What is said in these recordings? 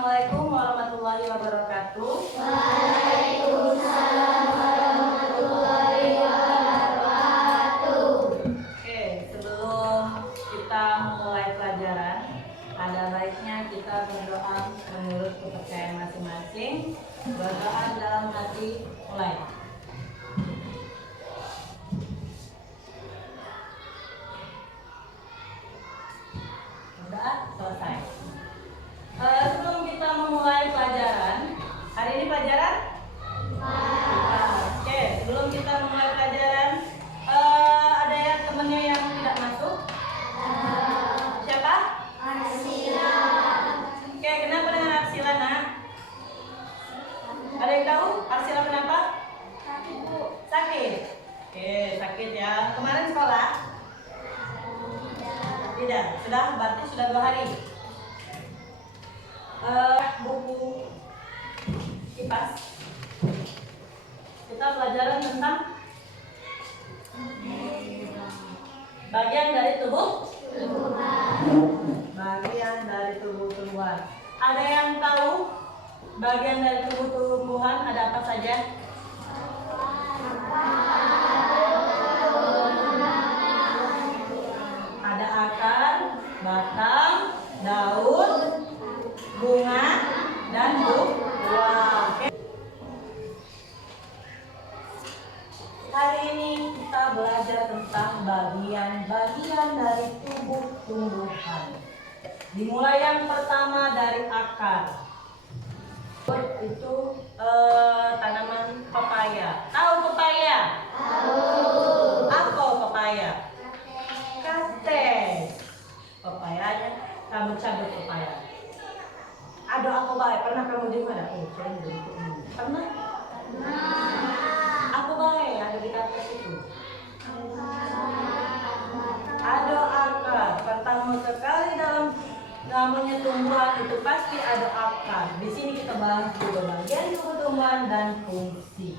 Assalamualaikum warahmatullahi wabarakatuh. Waalaikumsalam warahmatullahi wabarakatuh. Oke, sebelum kita memulai pelajaran, ada baiknya kita berdoa menurut kepercayaan masing-masing. Berdoa dalam hati, mulai. Berdoa selesai. Sebelum kita memulai pelajaran, hari ini pelajaran? Oke, sebelum kita memulai pelajaran, ada yang temennya yang tidak masuk? Siapa? Arsila. Oke, kenapa dengan Arsila, nak? Ada yang tahu Arsila kenapa? Sakit, Bu. Sakit. Oke, sakit ya. Kemarin sekolah? Tidak. Sudah, berarti sudah 2 hari. Buku kipas. Kita pelajaran tentang bagian dari tubuh. Bagian dari tubuh tumbuhan. Ada yang tahu bagian dari tubuh tumbuhan ada apa saja? Ada akar, batang, daun, bunga, dan buah. Oke. Hari ini kita belajar tentang bagian-bagian dari tubuh tumbuhan. Dimulai yang pertama dari akar. Itu tanaman pepaya. Tahu pepaya? Tahu. Apa pepaya? Kates. Pepayanya cabut-cabut pepaya. Ada apa baik? Pernah kamu di mana? Saya belum pernah. Apa baik ada di kates itu? Ada akar. Pertama sekali dalam namanya tumbuhan itu pasti ada akar. Di sini kita bahas juga bagian tubuh tumbuhan dan fungsi.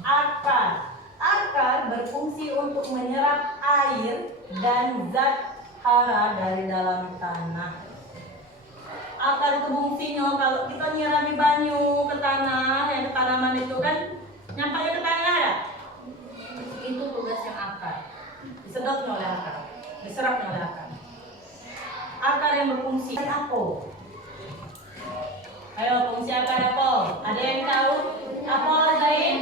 Akar. Akar berfungsi untuk menyerap air dan zat hara dari dalam tanah. Akar itu fungsinya kalau kita nyirami banyu ke tanah, yang ke tanaman itu kan nyampaknya ke tanah ada. Itu tugasnya akar. Disedotnya oleh akar, diserapnya oleh akar. Akar yang berfungsi apa? Ayo, fungsi akar apa? Ada yang tahu? Apa lain?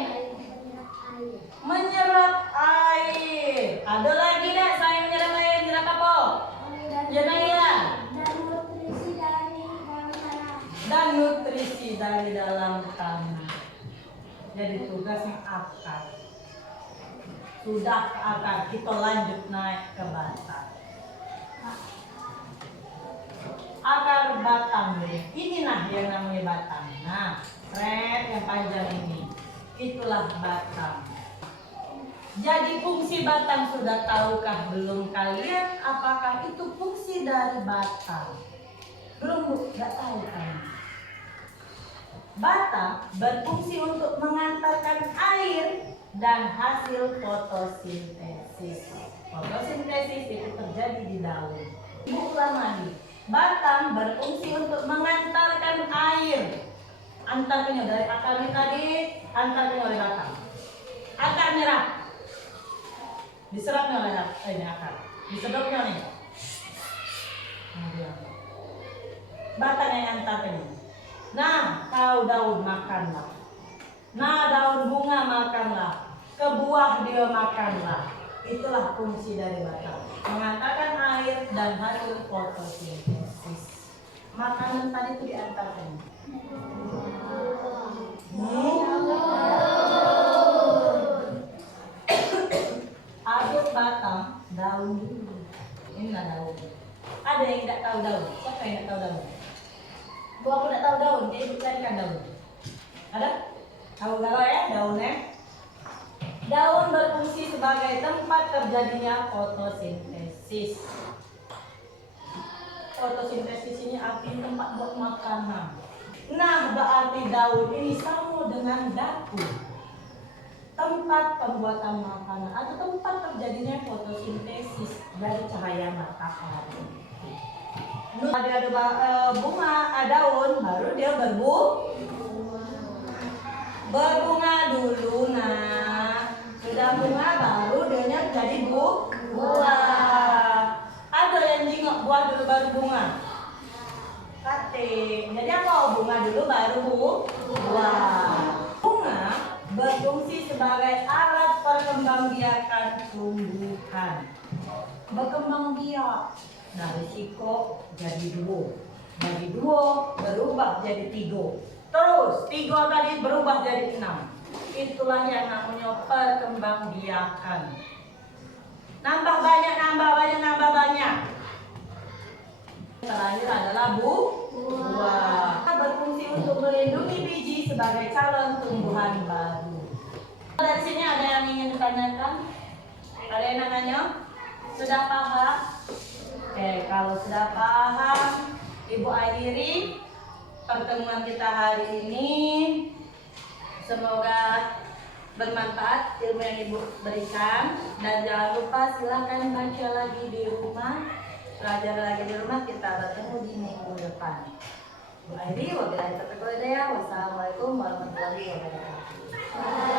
Menyerap air. Ada lagi dah selain menyerap air, menyerap apa? Jangan dan nutrisi dari dalam tanah. Jadi tugasnya akar. Sudah ke akar, kita lanjut naik ke batang. Akar batang ini nah yang namanya batang. Nah, thread yang panjang ini, itulah batang. Jadi fungsi batang sudah tahukah belum kalian? Apakah itu fungsi dari batang? Belum, Bu, nggak tahu kan? Batang berfungsi untuk mengantarkan air dan hasil fotosintesis. Fotosintesis itu terjadi di daun. Ibu ulang lagi. Batang berfungsi untuk mengantarkan air. Antarkannya dari akarnya tadi, antarkannya oleh batang. Akar nyerap. Diserapnya oleh akar. Disedotnya nih. Batang yang antarkannya. Nah, kau daun makanlah. Nah, daun bunga makanlah. Ke buah dia makanlah. Itulah fungsi dari batang. Mengantarkan air dan hasil fotosintesis. Makanan tadi itu diantarkan. Habis batang, daun dulu. Inilah daun. Ada yang tidak tahu daun? Siapa yang tidak tahu daun? Bu, aku tidak tahu daun, jadi ibu carikan daun. Ada? Tahu galau ya daunnya? Daun berfungsi sebagai tempat terjadinya fotosintesis. Fotosintesis ini artinya tempat buat makanan. Nah, berarti daun ini sama dengan dapur. Tempat pembuatan makanan atau tempat terjadinya fotosintesis dari cahaya matahari. Ada bunga, daun, baru dia berbunga dulu nak. Sudah bunga baru dia jadi buah. Ada yang jingok buah dulu baru bunga. Kate. Jadi apa? Bunga dulu baru buah. Bunga berfungsi sebagai alat perkembangbiakan tumbuhan. Berkembang biak dari siko jadi duo, dari duo berubah jadi tigo, terus tigo tadi berubah jadi 6. Itulah yang namanya perkembangbiakan. Nambah banyak, nambah banyak, nambah banyak. Terakhir adalah buah. Berfungsi untuk melindungi biji sebagai calon tumbuhan baru. Dari sini ada yang ingin ditanyakan? Ada yang nanya? Sudah paham? Oke, kalau sudah paham, Ibu akhiri pertemuan kita hari ini. Semoga bermanfaat ilmu yang Ibu berikan. Dan jangan lupa silahkan baca lagi di rumah. Belajar lagi di rumah, kita bertemu di minggu depan. Ibu akhiri, wabillahi taufiq wal hidayah. Wassalamualaikum warahmatullahi wabarakatuh.